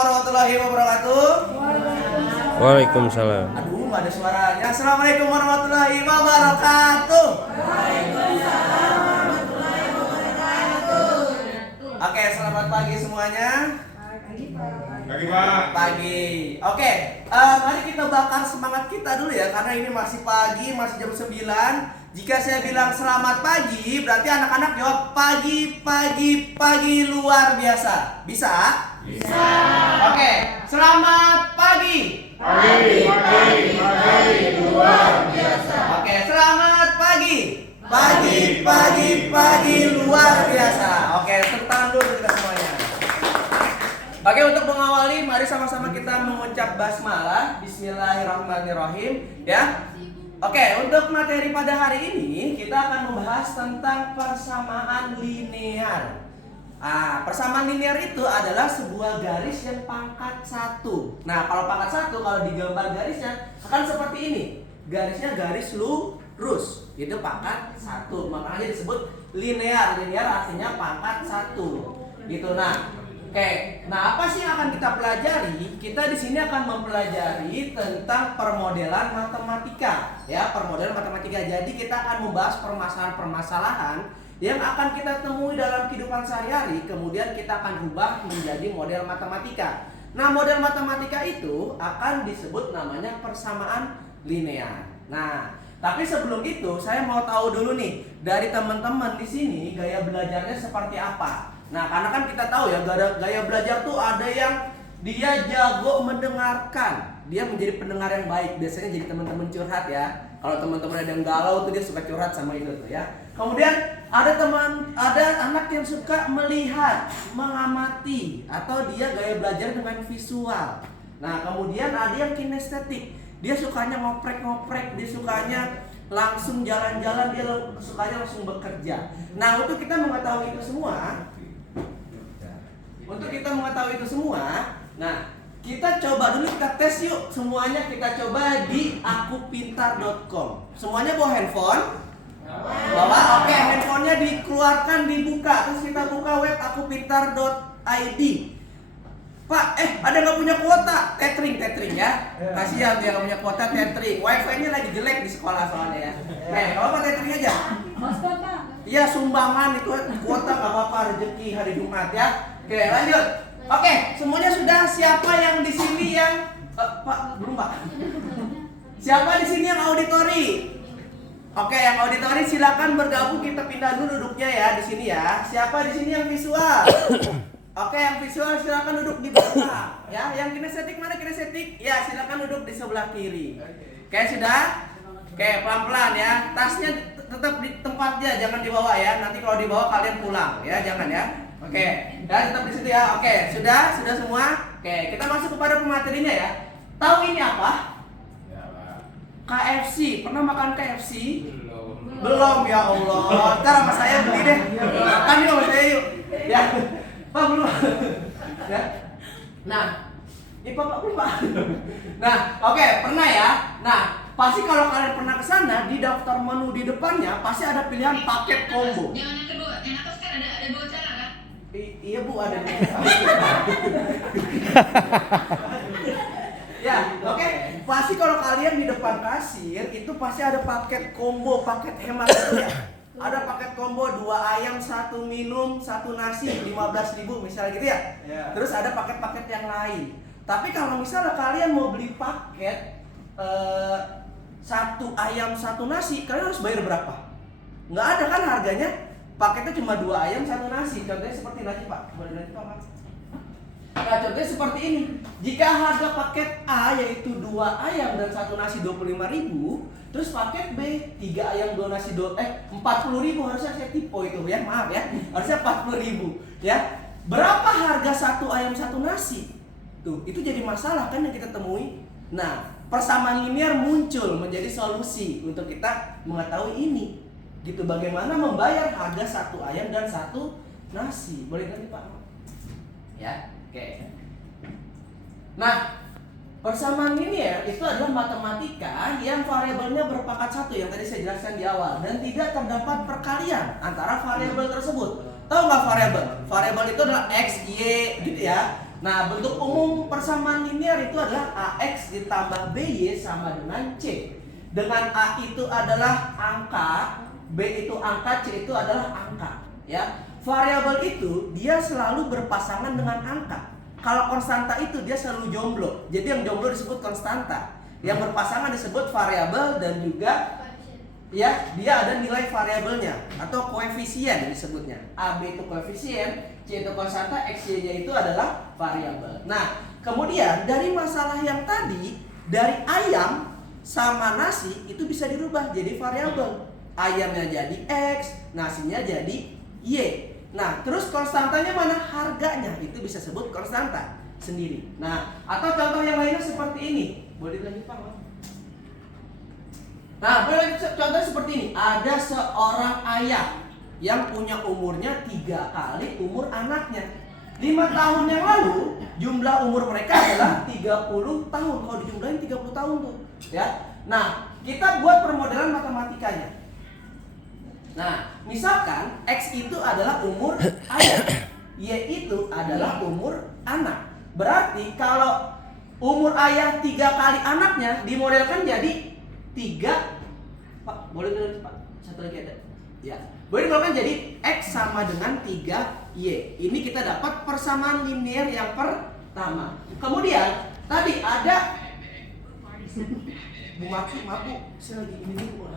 warahmatullahi wabarakatuh. Waalaikumsalam. Aduh, nggak ada suaranya. Assalamualaikum warahmatullahi wabarakatuh. Oke, selamat pagi semuanya. Pagi Pak. Pagi. Oke, mari kita bakar semangat kita dulu ya, karena ini masih pagi, masih jam 9. Jika saya bilang selamat pagi, berarti anak-anak jawab pagi, pagi, pagi luar biasa. Bisa? Bisa. Oke, selamat pagi. Pagi luar biasa. Oke, selamat pagi. Pagi, pagi, pagi luar biasa. Oke, tepuk tangan dulu kita semuanya. Oke, untuk mengawali, mari sama-sama kita mengucap basmalah. Bismillahirrahmanirrahim. Ya. Oke, untuk materi pada hari ini kita akan membahas tentang persamaan linear. Persamaan linear itu adalah sebuah garis yang pangkat 1. Nah, kalau pangkat 1, kalau digambar garisnya akan seperti ini. Garisnya garis lurus. Itu pangkat 1. Makanya disebut linear. Linear artinya pangkat 1. Gitu. Nah, apa sih yang akan kita pelajari? Kita di sini akan mempelajari tentang permodelan matematika, ya, permodelan matematika. Jadi kita akan membahas permasalahan-permasalahan yang akan kita temui dalam kehidupan sehari-hari, kemudian kita akan rubah menjadi model matematika. Nah, model matematika itu akan disebut namanya persamaan linear. Nah, tapi sebelum itu saya mau tahu dulu nih dari teman-teman di sini gaya belajarnya seperti apa. Nah, karena kan kita tahu ya gaya belajar tuh ada yang dia jago mendengarkan, dia menjadi pendengar yang baik, biasanya jadi teman-teman curhat ya. Kalau teman-teman ada yang galau tuh dia suka curhat sama itu tuh ya. Kemudian ada anak yang suka melihat, mengamati, atau dia gaya belajar dengan visual. Nah, kemudian ada yang kinestetik, dia sukanya ngoprek-ngoprek, dia sukanya langsung jalan-jalan, dia sukanya langsung bekerja. Nah, untuk kita mengetahui itu semua, nah, kita coba dulu, kita tes yuk. Semuanya kita coba di akupintar.com. Semuanya bawa handphone? Bawa? Oke, handphonenya dikeluarkan, dibuka. Terus kita buka web akupintar.id. Pak, ada nggak punya kuota? Tethering ya. Kasihan dia nggak punya kuota tethering. Wifi-nya lagi jelek di sekolah soalnya ya. Kalau Pak tethering aja. Iya, sumbangan itu kuota nggak apa-apa, rezeki hari Jumat ya. Oke, lanjut. Oke, semuanya sudah. Siapa yang di sini yang Pak, belum Pak. Siapa di sini yang auditori? Oke, yang auditori silakan bergabung, kita pindah dulu duduknya ya di sini ya. Siapa di sini yang visual? Oke, yang visual silakan duduk di belakang. Ya, yang kinestetik mana kinestetik? Ya, silakan duduk di sebelah kiri. Oke, sudah? Oke, pelan-pelan ya. Tasnya tetap di tempatnya, jangan dibawa ya. Nanti kalau dibawa kalian pulang ya, jangan ya. Oke, dan tetap di situ ya. Oke, sudah semua. Oke, kita masuk kepada pematerinya ya. Tahu ini apa? KFC. Pernah makan KFC? Belum ya Allah. Ntar sama saya beli deh. Makan yuk sama saya yuk. Ya. Pak belum. Ya. Nah, ini Pak belum Pak. Nah, oke, pernah ya. Nah, pasti kalau kalian pernah ke sana, di daftar menu di depannya pasti ada pilihan paket combo. Jangan yang kedua, yang atas kan ada dua cara kan? Iya Bu, ada dua. Ya, oke. Pasti kalau kalian di depan kasir itu pasti ada paket combo, paket hemat gitu ya. Ada paket combo 2 ayam, 1 minum, 1 nasi 15.000 misalnya gitu ya. Terus ada paket-paket yang lain. Tapi kalau misalnya kalian mau beli paket 1 ayam 1 nasi, kalian harus bayar berapa? Nggak ada kan harganya? Paketnya cuma 2 ayam 1 nasi. Contohnya seperti nanti Pak. Boleh nanti Pak? Nah, contohnya seperti ini. Jika harga paket A yaitu 2 ayam dan 1 nasi 25.000, terus paket B 3 ayam 2 nasi 40.000, harusnya saya tipe itu ya, maaf ya. Harusnya 40.000 ya. Berapa harga 1 ayam 1 nasi? Tuh, itu jadi masalah kan yang kita temui. Nah, persamaan linear muncul menjadi solusi untuk kita mengetahui ini. Gitu, bagaimana membayar harga 1 ayam dan 1 nasi. Boleh ganti Pak? Ya, oke. Nah, persamaan linear itu adalah matematika yang variabelnya berpangkat 1 yang tadi saya jelaskan di awal, dan tidak terdapat perkalian antara variabel tersebut. Tahu nggak variabel? Variabel itu adalah x, y gitu ya. Nah, bentuk umum persamaan linear itu adalah AX ditambah BY sama dengan C. Dengan A itu adalah angka, B itu angka, C itu adalah angka, ya. Variabel itu dia selalu berpasangan dengan angka. Kalau konstanta itu dia selalu jomblo. Jadi yang jomblo disebut konstanta. Yang berpasangan disebut variabel dan juga ya dia ada nilai variabelnya atau koefisien disebutnya. A, B itu koefisien, C itu konstanta, X, Y-nya itu adalah variabel. Nah, kemudian dari masalah yang tadi, dari ayam sama nasi itu bisa dirubah jadi variabel. Ayamnya jadi X, nasinya jadi Y. Nah, terus konstantanya mana? Harganya. Itu bisa sebut konstanta sendiri. Nah, atau contoh yang lainnya seperti ini. Boleh dilanjut, Pak? Nah, boleh contohnya seperti ini. Ada seorang ayah yang punya umurnya 3 kali umur anaknya. 5 tahun yang lalu jumlah umur mereka adalah 30 tahun. Kalau dijumlahin 30 tahun tuh, ya. Nah, kita buat permodelan matematikanya. Nah, misalkan X itu adalah umur ayah, Y itu adalah umur anak. Berarti kalau umur ayah 3 kali anaknya dimodelkan jadi 3. Pak, boleh dulu Pak, satu lagi ada. Ya. Boleh dimodelkan jadi X sama dengan 3Y. Ini kita dapat persamaan linear yang pertama. Kemudian tadi ada Bu Maki, saya lagi ini dulu.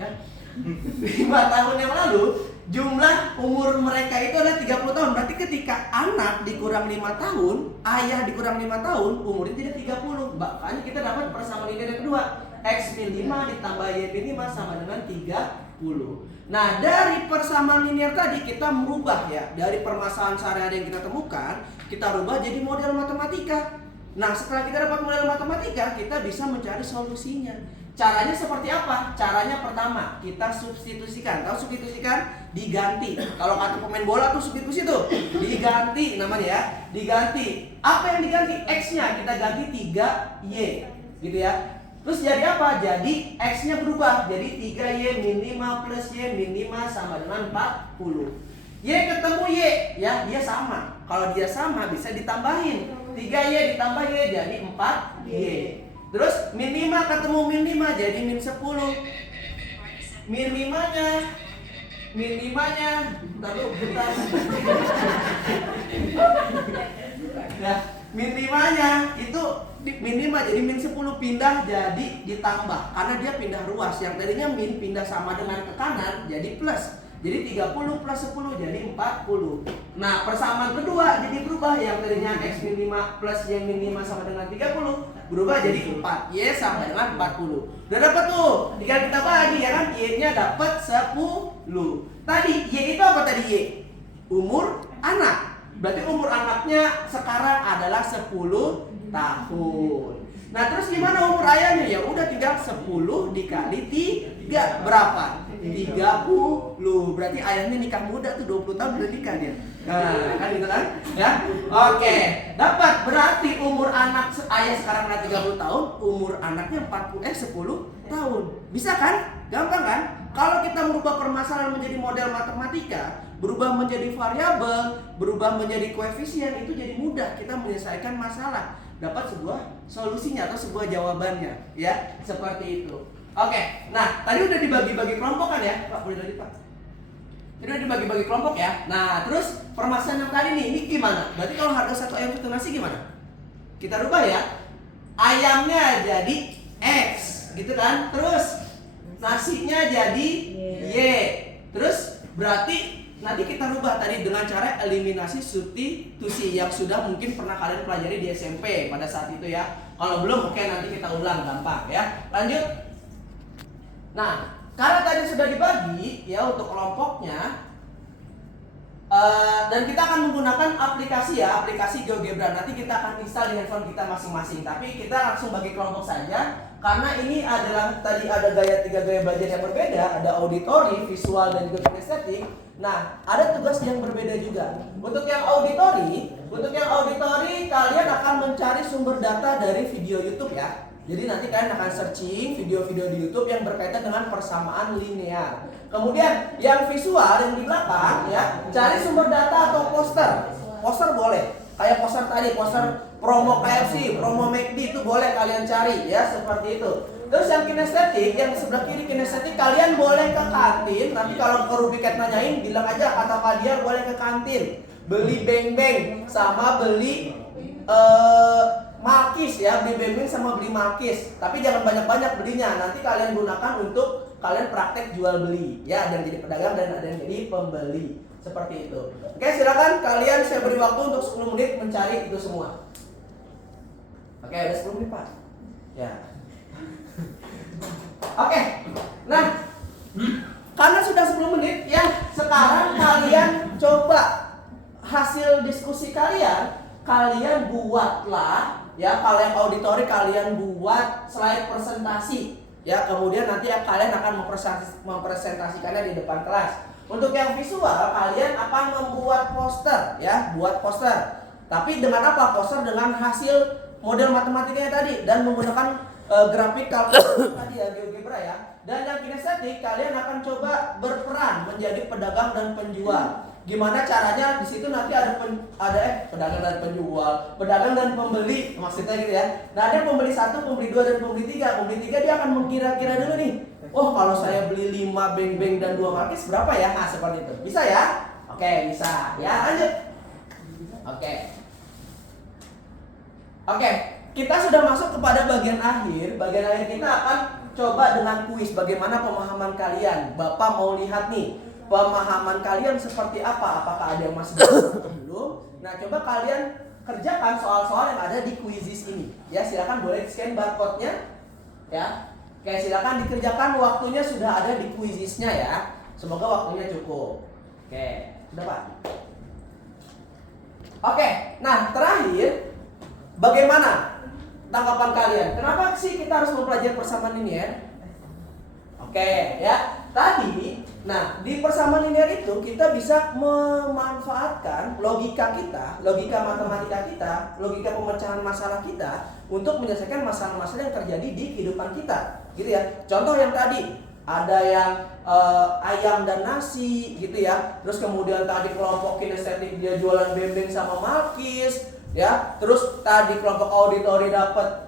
Ya. 5 tahun yang lalu jumlah umur mereka itu adalah 30 tahun. Berarti ketika anak dikurang 5 tahun, ayah dikurang 5 tahun, umurnya tidak 30. Makanya kita dapat persamaan linear yang kedua. X min 5 ditambah Y min 5 sama dengan 30. Nah, dari persamaan linear tadi kita merubah ya. Dari permasalahan sehari-hari yang kita temukan, kita rubah jadi model matematika. Nah, setelah kita dapat model matematika, kita bisa mencari solusinya. Caranya seperti apa? Caranya pertama, kita substitusikan. Tahu substitusikan? Diganti. Kalau kata pemain bola tuh substitusi tuh. Diganti namanya ya. Diganti. Apa yang diganti? X-nya kita ganti 3Y. Gitu ya. Terus jadi apa? Jadi X-nya berubah. Jadi 3Y min 5 plus Y min 5 sama dengan 40. Y ketemu Y. Ya, dia sama. Kalau dia sama bisa ditambahin. 3Y ditambah Y jadi 4Y. Terus min 5 ketemu min 5 jadi min 10. Min 5-nya bentar. Ya, min 5-nya itu min 5 jadi min 10 pindah jadi ditambah. Karena dia pindah ruas. Yang tadinya min pindah sama dengan ke kanan jadi plus. Jadi 30 plus 10 jadi 40. Nah, persamaan kedua jadi berubah. Yang tadinya X min 5 plus Y min 5 sama dengan 30 berubah jadi 4. Y sama dengan 40. Udah dapat tuh. Tinggal kita bagi ya kan. Y-nya dapat 10. Tadi Y itu apa tadi Y? Umur anak. Berarti umur anaknya sekarang adalah 10 tahun. Nah, terus gimana umur ayahnya? Ya udah tinggal 10 dikali 3 berapa? 30. Berarti ayahnya nikah muda tuh 20 tahun udah nikah dia. Nah, kan gitu kan? Ya. Oke, dapat berarti umur anak ayah sekarang udah 30 tahun, umur anaknya 10 tahun. Bisa kan? Gampang kan? Kalau kita merubah permasalahan menjadi model matematika, berubah menjadi variabel, berubah menjadi koefisien, itu jadi mudah kita menyelesaikan masalah. Dapat sebuah solusinya atau sebuah jawabannya, ya. Seperti itu. Oke, nah tadi udah dibagi-bagi kelompok kan ya, Pak? Boleh tadi Pak? Jadi udah dibagi-bagi kelompok ya. Nah, terus permasalahan yang tadi nih, ini gimana? Berarti kalau harga satu ayam itu nasi gimana? Kita rubah ya. Ayamnya jadi X, gitu kan? Terus nasinya jadi Y. Terus berarti nanti kita rubah tadi dengan cara eliminasi substitusi yang sudah mungkin pernah kalian pelajari di SMP pada saat itu ya. Kalau belum, oke nanti kita ulang gampang ya. Lanjut. Nah, karena tadi sudah dibagi ya untuk kelompoknya, dan kita akan menggunakan aplikasi ya, aplikasi GeoGebra. Nanti kita akan install di handphone kita masing-masing. Tapi kita langsung bagi kelompok saja, karena ini adalah tadi ada 3 gaya belajar yang berbeda, ada auditori, visual dan juga kinestetik. Nah, ada tugas yang berbeda juga. Untuk yang auditori kalian akan mencari sumber data dari video YouTube ya. Jadi nanti kalian akan searching video-video di YouTube yang berkaitan dengan persamaan linear. Kemudian yang visual yang di belakang ya, cari sumber data atau poster. Poster boleh. Kayak poster tadi, poster promo KFC, promo McD itu boleh kalian cari ya, seperti itu. Terus yang kinestetik, yang sebelah kiri kinestetik, kalian boleh ke kantin. Nanti kalau ke Rubiket nanyain, bilang aja kata Pak Diar boleh ke kantin, beli beng-beng sama beli Malkis ya, beli beng-beng sama beli Malkis. Tapi jangan banyak-banyak belinya, nanti kalian gunakan untuk kalian praktek jual beli ya, ada yang jadi pedagang dan ada yang jadi pembeli. Seperti itu. Oke, silakan kalian, saya beri waktu untuk 10 menit mencari itu semua. Oke, udah 10 menit, Pak. Ya. Oke. Nah, karena sudah 10 menit ya, sekarang kalian coba hasil diskusi kalian buatlah ya, kalau yang auditori kalian buat slide presentasi ya, kemudian nanti kalian akan mempresentasikannya di depan kelas. Untuk yang visual, kalian akan membuat poster ya, buat poster. Tapi dengan apa? Poster dengan hasil model matematikanya tadi dan menggunakan grafik kalkulator tadi ya, GeoGebra ya. Dan yang kinestetik, kalian akan coba berperan menjadi pedagang dan penjual. Gimana caranya? Di situ nanti ada pedagang dan penjual, pedagang dan pembeli, maksudnya gitu ya. Nah, ada pembeli 1, pembeli 2 dan pembeli 3. Pembeli 3 dia akan mengkira-kira dulu nih. Oh, kalau saya beli 5 beng-beng dan 2 Malkis berapa ya? Nah, seperti itu. Bisa ya? Oke, bisa. Ya, lanjut. Oke, kita sudah masuk kepada bagian akhir. Bagian akhir kita akan coba dengan kuis. Bagaimana pemahaman kalian? Bapak mau lihat nih, pemahaman kalian seperti apa? Apakah ada yang masih atau belum? Nah, coba kalian kerjakan soal-soal yang ada di Quizizz ini. Ya, silakan boleh scan barcode-nya. Ya. Oke, silakan dikerjakan, waktunya sudah ada di Quizizz-nya ya. Semoga waktunya cukup. Oke, sudah Pak. Oke, nah terakhir, bagaimana tanggapan kalian? Kenapa sih kita harus mempelajari persamaan linear? Oke, ya. Tadi, nah di persamaan linear itu kita bisa memanfaatkan logika kita, logika matematika kita, logika pemecahan masalah kita untuk menyelesaikan masalah-masalah yang terjadi di kehidupan kita, gitu ya. Contoh yang tadi, ada yang ayam dan nasi, gitu ya. Terus kemudian tadi kelompok kinestetik dia jualan beng-beng sama Malkis, ya. Terus tadi kelompok auditori dapat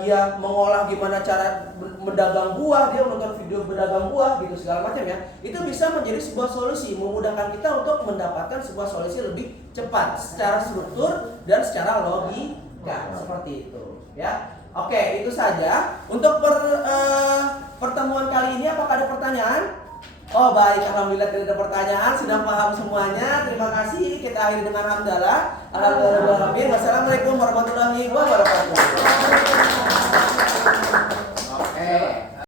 dia mengolah gimana cara berdagang buah, dia menonton video berdagang buah gitu segala macam ya. Itu bisa menjadi sebuah solusi, memudahkan kita untuk mendapatkan sebuah solusi lebih cepat secara struktur dan secara logika, seperti itu ya. Oke, itu saja untuk pertemuan kali ini. Apakah ada pertanyaan? Oh baik, alhamdulillah tidak ada pertanyaan, sudah paham semuanya. Terima kasih. Kita akhiri dengan hamdalah. Alhamdulillah. Wassalamualaikum warahmatullahi